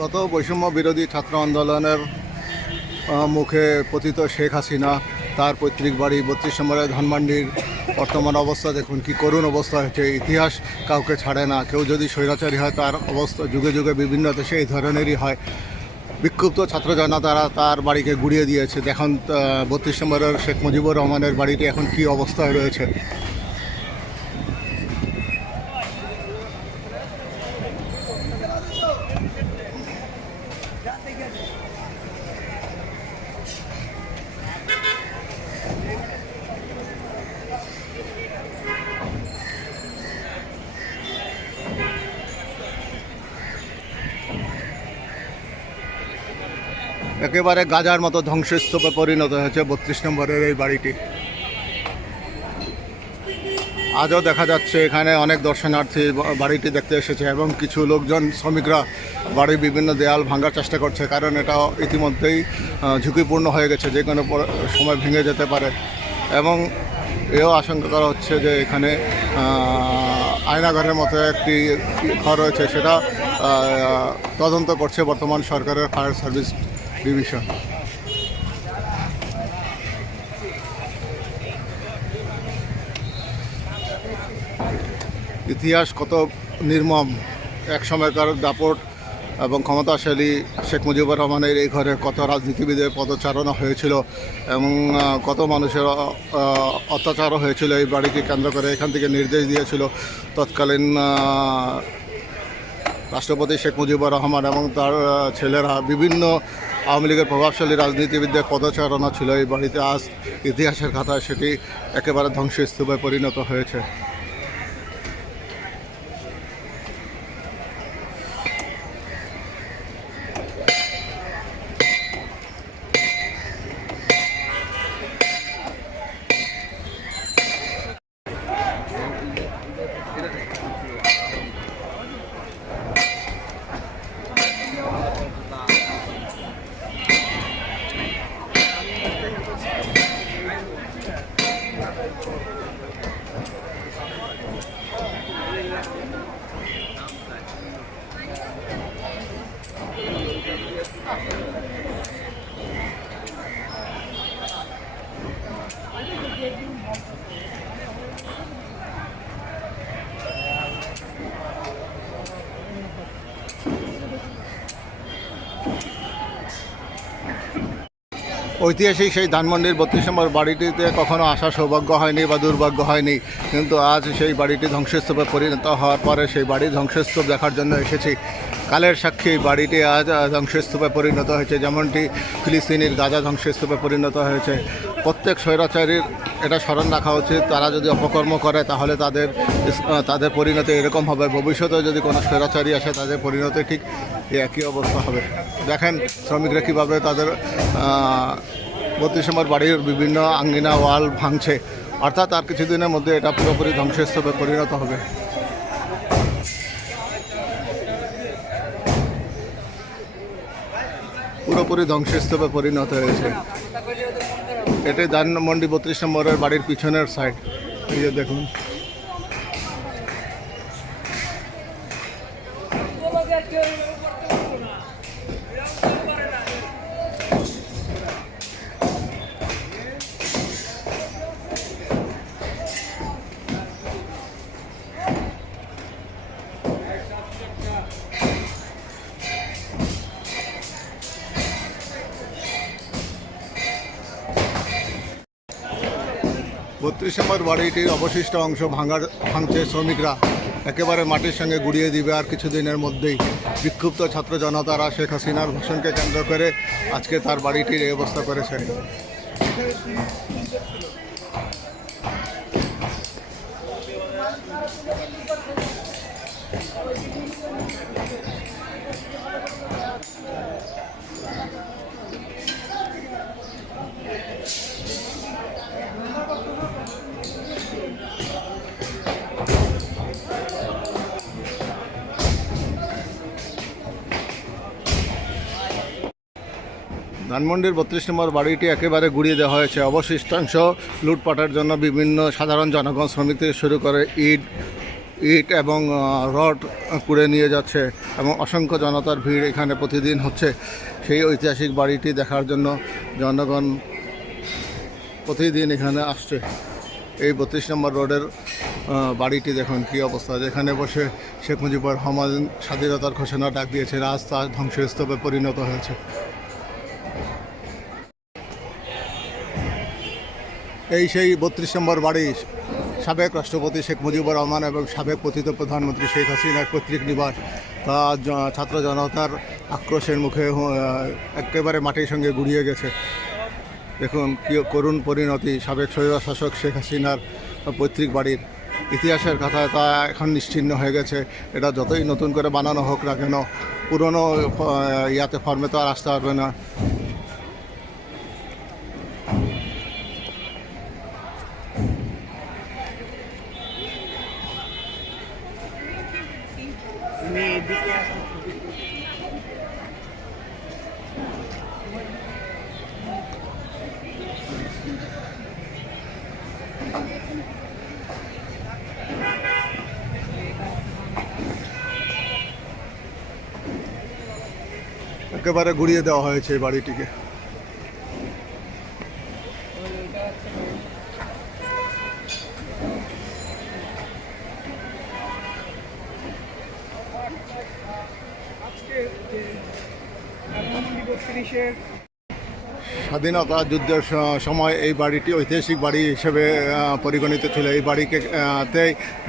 গত বৈষম্য বিরোধী ছাত্র আন্দোলনের মুখে পতিত শেখ হাসিনা, তার পৈতৃক বাড়ি বত্রিশ নম্বরের ধানমান্ডির বর্তমান অবস্থা, দেখুন কি করুণ অবস্থা হয়েছে। ইতিহাস কাউকে ছাড়ে না। কেউ যদি স্বৈরাচারী হয়, তার অবস্থা যুগে যুগে বিভিন্ন দেশে এই ধরনেরই হয়। বিক্ষুব্ধ ছাত্র তারা তার বাড়িকে গুড়িয়ে দিয়েছে। দেখুন বত্রিশ নম্বরের শেখ মুজিবুর রহমানের বাড়িটি এখন কি অবস্থায় রয়েছে। একেবারে গাজার মতো ধ্বংসস্তূপে পরিণত হয়েছে বত্রিশ নম্বরের এই বাড়িটি। আজও দেখা যাচ্ছে এখানে অনেক দর্শনার্থী বাড়িটি দেখতে এসেছে এবং কিছু লোকজন, শ্রমিকরা বাড়ির বিভিন্ন দেয়াল ভাঙার চেষ্টা করছে কারণ এটা ইতিমধ্যেই ঝুঁকিপূর্ণ হয়ে গেছে, যে কোনো সময় ভেঙে যেতে পারে। এবং এও আশঙ্কা করা হচ্ছে যে এখানে আয়নাঘরের মতো একটি ঘর রয়েছে, সেটা তদন্ত করছে বর্তমান সরকারের ফায়ার সার্ভিস ডিভিশন ইতিহাস কত নির্মম। এক সময়কার দাপট এবং ক্ষমতাশালী শেখ মুজিবুর রহমানের এই ঘরে কত রাজনীতিবিদের পদচারণা হয়েছিল এবং কত মানুষের অত্যাচারও হয়েছিল এই বাড়িকে কেন্দ্র করে, এখান থেকে নির্দেশ দিয়েছিল তৎকালীন রাষ্ট্রপতি শেখ মুজিবুর রহমান এবং তার ছেলেরা বিভিন্ন আওয়ামী লীগের প্রভাবশালী রাজনীতিবিদদের পদচারণা ছিল এই বাড়িতে। আজ ইতিহাসের খাতায় সেটি একেবারে ধ্বংসস্তূপে পরিণত হয়েছে। ঐতিহাসিক সেই ধানমন্ডির বত্রিশ নম্বর বাড়িটিতে কখনো আসা সৌভাগ্য হয়নি বা দুর্ভাগ্য হয়নি। কিন্তু আজ সেই বাড়িটি ধ্বংসস্তূপে পরিণত হওয়ার পরে সেই বাড়ির ধ্বংসস্তূপ দেখার জন্য এসেছি। কালের সাক্ষী বাড়িটি আজ ধ্বংসস্তূপে পরিণত হয়েছে। যেমনটি ফিলিস্তিনির গাজা ধ্বংসস্তূপে পরিণত হয়েছে। প্রত্যেক স্বৈরাচারীর এটা স্মরণ রাখা উচিত। তারা যদি অপকর্ম করে, তাহলে তাদের তাদের পরিণতি এরকম হবে। ভবিষ্যতে যদি কোনো স্বৈরাচারী আসে, তাদের পরিণতি ঠিক একই অবস্থা হবে। দেখেন শ্রমিকরা কীভাবে তাদের বত্রিশ বাড়ির বিভিন্ন আঙ্গিনা, ওয়াল ভাঙছে। অর্থাৎ আর কিছুদিনের মধ্যে এটা পুরোপুরি ধ্বংসস্তূপে পরিণত হবে। পুরোপুরি ধ্বংসস্তূপে পরিণত হয়েছে। এটি ধানমন্ডি বত্রিশ নম্বরের বাড়ির পিছনের সাইড এই যে দেখুন। বত্রিশ নম্বর বাড়িটির অবশিষ্ট অংশ ভাঙার, ভাঙছে শ্রমিকরা। একেবারে মাটির সঙ্গে গুড়িয়ে দিবে আর কিছুদিনের মধ্যেই। বিক্ষুব্ধ ছাত্র জনতারা শেখ হাসিনার ভাষণকে কেন্দ্র করে আজকে তার বাড়িটির এই অবস্থা করেছে ধানমন্ডির বত্রিশ নম্বর বাড়িটি একেবারে গুড়িয়ে দেওয়া হয়েছে। অবশিষ্টাংশ লুটপাটের জন্য বিভিন্ন সাধারণ জনগণ শ্রমিক থেকে শুরু করে ইট ইট এবং রড কুড়ে নিয়ে যাচ্ছে এবং অসংখ্য জনতার ভিড় এখানে প্রতিদিন হচ্ছে। সেই ঐতিহাসিক বাড়িটি দেখার জন্য জনগণ প্রতিদিন এখানে আসছে। এই বত্রিশ নম্বর রোডের বাড়িটি দেখুন কী অবস্থা। যেখানে বসে শেখ মুজিবুর রহমান স্বাধীনতার ঘোষণা ডাক দিয়েছে রাস্তা ধ্বংসস্তূপে পরিণত হয়েছে। এই সেই বত্রিশ নম্বর বাড়ি সাবেক রাষ্ট্রপতি শেখ মুজিবুর রহমান এবং সাবেক পতিত প্রধানমন্ত্রী শেখ হাসিনার পৈতৃক নিবাস। তা ছাত্র জনতার আক্রোশের মুখে একেবারে মাটির সঙ্গে গুড়িয়ে গেছে। দেখুন কি করুণ পরিণতি সাবেক স্বৈর শাসক শেখ হাসিনার পৈতৃক বাড়ির। ইতিহাসের কথা তা এখন নিশ্চিহ্ন হয়ে গেছে। এটা যতই নতুন করে বানানো হোক না কেন, পুরনো ইয়াতে ফর্মে তো আর আসতে পারবে না। একেবারে ঘুরিয়ে দেওয়া হয়েছে এই বাড়িটিকে। স্বাধীনতা যুদ্ধের সময় এই বাড়িটি ঐতিহাসিক বাড়ি হিসেবে পরিগণিত ছিল। এই বাড়িকে আহ, তে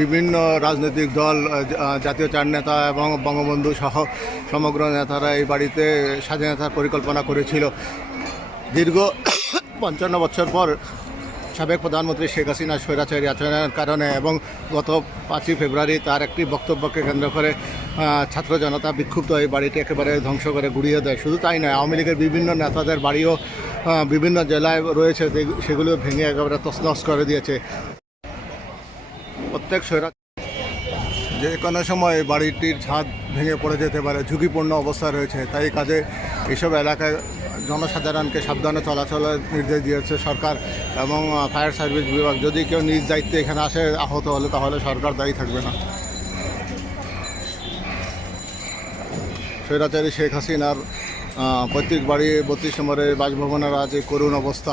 বিভিন্ন রাজনৈতিক দল জাতীয় চার নেতা এবং বঙ্গবন্ধু সহ সমগ্র নেতারা এই বাড়িতে স্বাধীনতার পরিকল্পনা করেছিল। দীর্ঘ পঞ্চান্ন বছর পর সাবেক প্রধানমন্ত্রী শেখ হাসিনা স্বৈরাচারী আচরণের কারণে এবং গত পাঁচই ফেব্রুয়ারি তার একটি বক্তব্যকে কেন্দ্র করে ছাত্র জনতা বিক্ষুব্ধ এই বাড়িটি একেবারে ধ্বংস করে গুড়িয়ে দেয়। শুধু তাই নয় আওয়ামী লীগের বিভিন্ন নেতাদের বাড়িও বিভিন্ন জেলায় রয়েছে সেগুলো ভেঙে একেবারে তছনছ করে দিয়েছে। প্রত্যেক স্বৈরা যে কোনো সময় বাড়িটির ছাদ ভেঙে পড়ে যেতে পারে, ঝুঁকিপূর্ণ অবস্থা রয়েছে। তাই কাজে এইসব এলাকায় জনসাধারণকে সাবধানে চলাচলের নির্দেশ দিয়েছে সরকার এবং ফায়ার সার্ভিস বিভাগ। যদি কেউ নিজ দায়িত্বে এখানে আসে, আহত হলে তাহলে সরকার দায়ী থাকবে না। স্বৈরাচারী শেখ হাসিনার পৈতৃক বাড়ি বত্রিশ নম্বরের বাসভবনের আজ করুণ অবস্থা।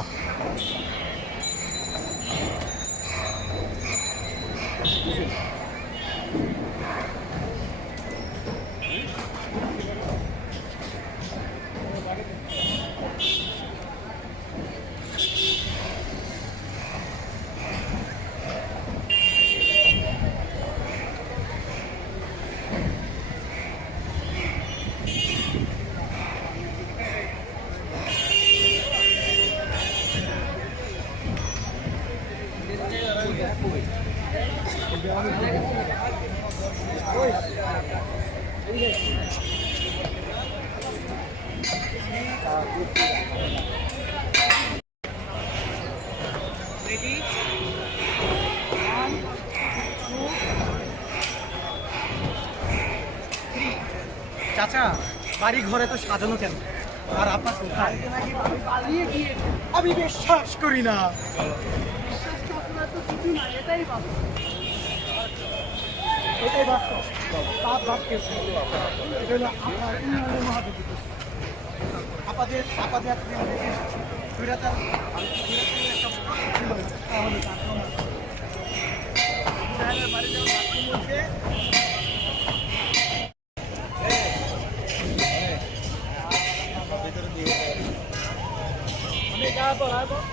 বাড়ি ঘরে তো সাজানো কেন? আর আপনার কোথায়? পালিয়ে গিয়ে আমি বিশ্বাস করি না। এটাই বাস্তব তার বাক্যে এটা আপনার উন্নয়নের মহাবিদ্য আপাদের আপাদের আপনি আমাদেরকে স্বৈরাচার একটা বাড়ি যাওয়ার বাক্যের মধ্যে আমি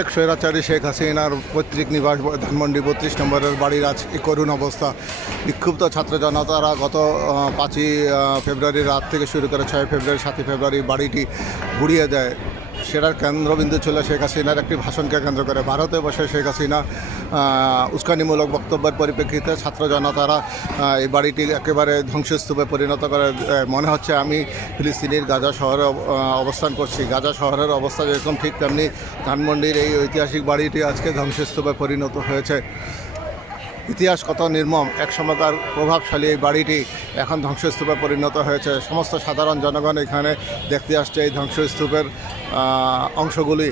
সাবেক স্বৈরাচারী শেখ হাসিনার পৈতৃক নিবাস ধানমন্ডি বত্রিশ নম্বরের বাড়ির আজ করুণ অবস্থা। বিক্ষুব্ধ ছাত্র জনতারা গত পাঁচই ফেব্রুয়ারির ফেব্রুয়ারি রাত থেকে শুরু করে ছয় ফেব্রুয়ারি, সাতই ফেব্রুয়ারি বাড়িটি ঘুরিয়ে দেয়। সেটার কেন্দ্রবিন্দু ছিল শেখ হাসিনার একটি ভাষণকে কেন্দ্র করে ভারতে বসে শেখ হাসিনা উস্কানিমূলক বক্তব্যের পরিপ্রেক্ষিতে ছাত্র জনতারা এই বাড়িটি একেবারে ধ্বংসস্তূপে পরিণত করে মনে হচ্ছে আমি ফিলিস্তিনির গাজা শহরে অবস্থান করছি। গাজা শহরের অবস্থা যেরকম ঠিক তেমনি ধানমন্ডির এই ঐতিহাসিক বাড়িটি আজকে ধ্বংসস্তূপে পরিণত হয়েছে। ইতিহাস কত নির্মম, এক সময়কার প্রভাবশালী এই বাড়িটি এখন ধ্বংসস্তূপে পরিণত হয়েছে। সমস্ত সাধারণ জনগণ এখানে দেখতে আসছে এই ধ্বংসস্তূপের অংশগুলি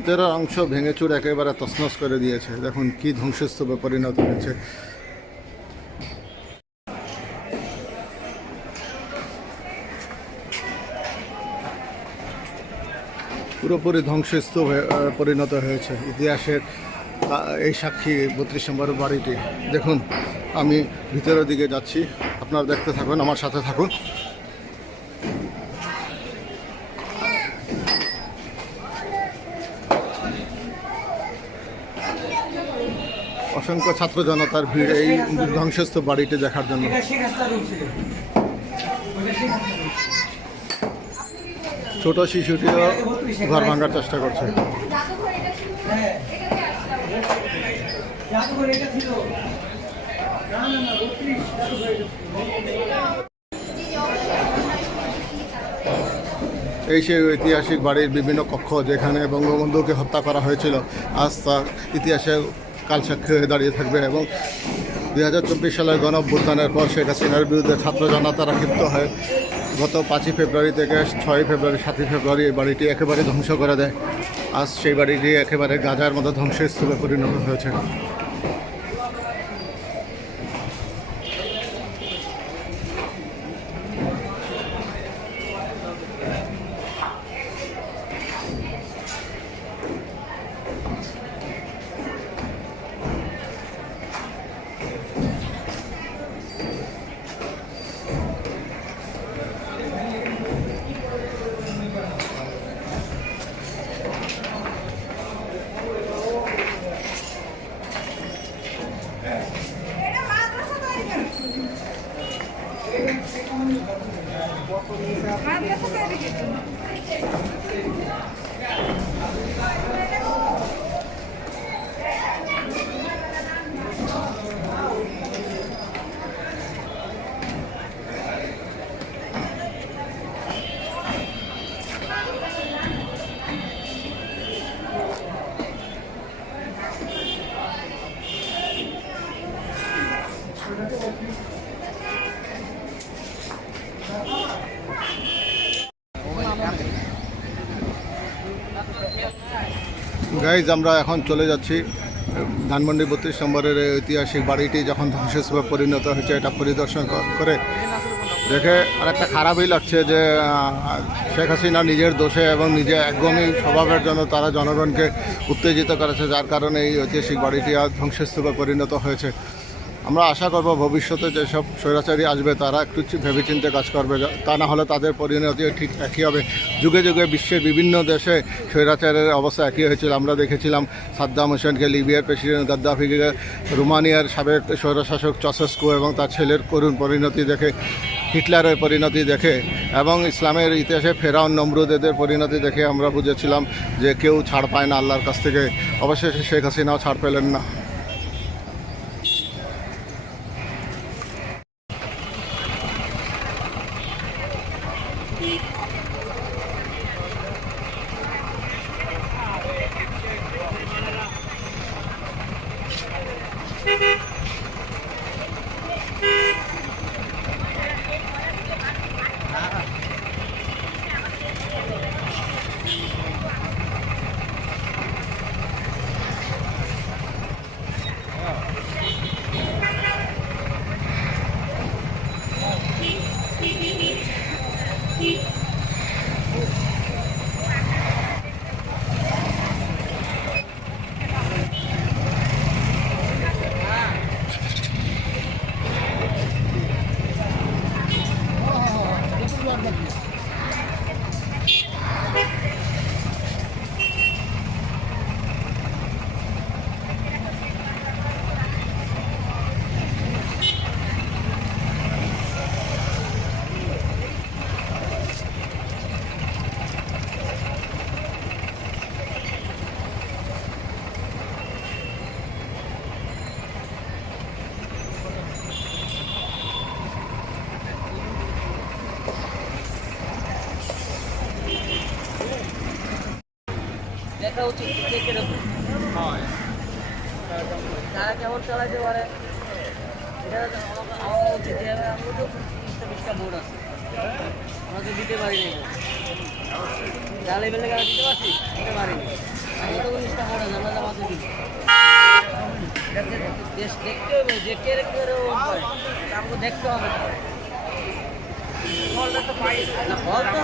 ভিতরের অংশ ভেঙেচুর একেবারে তছনছ করে দিয়েছে। দেখুন কি ধ্বংসস্তূপে পরিণত হয়েছে। পুরোপুরি ধ্বংসস্তূপ পরিণত হয়েছে। ইতিহাসের এই সাক্ষী বত্রিশ নম্বর বাড়িটি। দেখুন, আমি ভিতরের দিকে যাচ্ছি। আপনারা দেখতে থাকুন, আমার সাথে থাকুন। অসংখ্য ছাত্র জনতার ভিড় এই ধ্বংসস্তূপ বাড়িটি দেখার জন্য ছোট শিশুটিও ঘর ভাঙার চেষ্টা করছে। এই সেই ঐতিহাসিক বাড়ির বিভিন্ন কক্ষ যেখানে বঙ্গবন্ধুকে হত্যা করা হয়েছিল, আজ তা ইতিহাসে কালসাক্ষী হয়ে দাঁড়িয়ে থাকবে এবং দুই হাজার চব্বিশ সালের গণঅভ্যুত্থানের পর শেখ হাসিনার বিরুদ্ধে ছাত্র জনতারা ক্ষিপ্ত হয়। গত পাঁচই ফেব্রুয়ারি থেকে ছয়ই ফেব্রুয়ারি, সাতই ফেব্রুয়ারি এই বাড়িটি একেবারে ধ্বংস করে দেয়। আজ সেই বাড়িটি একেবারে গাজার মতো ধ্বংসস্তূপে পরিণত হয়েছে। গাইজ আমরা এখন চলে যাচ্ছি ধানমন্ডি বত্রিশ নম্বরের ঐতিহাসিক বাড়িটি যখন ধ্বংসস্তূপে পরিণত হয়েছে, এটা পরিদর্শন করে দেখে আর একটা খারাপই লাগছে যে শেখ হাসিনা নিজের দোষে এবং নিজে একদমই স্বভাবের জন্য তারা জনগণকে উত্তেজিত করেছে, যার কারণে এই ঐতিহাসিক বাড়িটি আজ ধ্বংসস্তূপে পরিণত হয়েছে। আমরা আশা করব ভবিষ্যতে যেসব স্বৈরাচারী আসবে, তারা একটু ভেবেচিন্তে কাজ করবে। তা না হলে তাদের পরিণতি ঠিক একই হবে। যুগে যুগে বিশ্বের বিভিন্ন দেশে স্বৈরাচারের অবস্থা একই হয়েছিল। আমরা দেখেছিলাম সাদ্দাম হোসেনকে লিবিয়ার প্রেসিডেন্ট গাদ্দাফিকে রোমানিয়ার সাবেক স্বৈরশাসক চসেস্কো এবং তার ছেলের করুণ পরিণতি দেখে, হিটলারের পরিণতি দেখে এবং ইসলামের ইতিহাসে ফেরাউন নমরুদ এদের পরিণতি দেখে আমরা বুঝেছিলাম যে কেউ ছাড় পায় না আল্লাহর কাছ থেকে। অবশেষে শেখ হাসিনাও ছাড় পেলেন না। দেখা উচিত কে কীরকম। তারা কেমন চালাইতে পারে? এটা আমার উচিত যে আমরা তো বিশটা বিশটা বোর্ড আছে। আমরা তো দিতে পারি না যা লেভেলে গেলে দিতে পারছি দিতে পারিনি আমরা তো উনিশটা বোর্ড আছে আমরা জামাতে দিই দেশ দেখতে হবে যে কে রে কে রে ওরম করে আমাকে দেখতে হবে। ফলটা তো পাই না ফল তো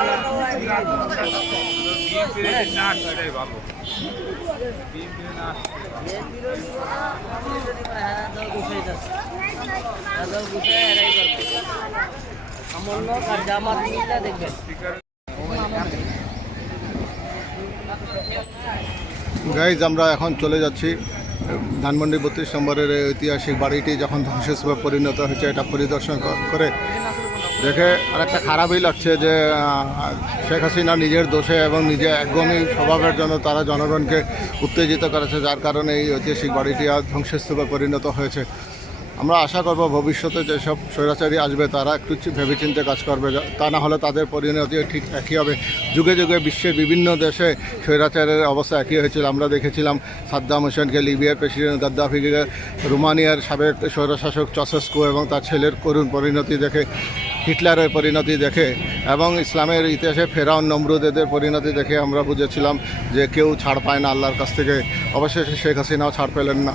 আলাদা গাইজ আমরা এখন চলে যাচ্ছি, ধানমন্ডি বত্রিশ নম্বরের ঐতিহাসিক বাড়িটি, যখন ধ্বংসস্তূপে পরিণত হয়েছে, এটা পরিদর্শন করে দেখে আরেকটা খারাপই লাগছে যে শেখ হাসিনা নিজের দোষে এবং নিজে একদমই স্বভাবের জন্য তারা জনগণকে উত্তেজিত করেছে, যার কারণে এই ঐতিহাসিক বাড়িটি আজ ধ্বংসস্তূপে পরিণত হয়েছে। আমরা আশা করব ভবিষ্যতে যেসব স্বৈরাচারী আসবে, তারা একটু ভেবেচিন্তে কাজ করবে। তা না হলে তাদের পরিণতি ঠিক একই হবে। যুগে যুগে বিশ্বের বিভিন্ন দেশে স্বৈরাচারের অবস্থা একই হয়েছিল। আমরা দেখেছিলাম সাদ্দাম হোসেনকে লিবিয়ার প্রেসিডেন্ট গাদ্দাফিকে রোমানিয়ার সাবেক স্বৈরশাসক চসেস্কো এবং তার ছেলের করুণ পরিণতি দেখে হিটলারের পরিণতি দেখে এবং ইসলামের ইতিহাসে ফেরাউন নমরুদ পরিণতি দেখে আমরা বুঝেছিলাম যে কেউ ছাড় পায় না আল্লাহর কাছ থেকে। অবশেষে শেখ হাসিনাও ছাড় পেলেন না।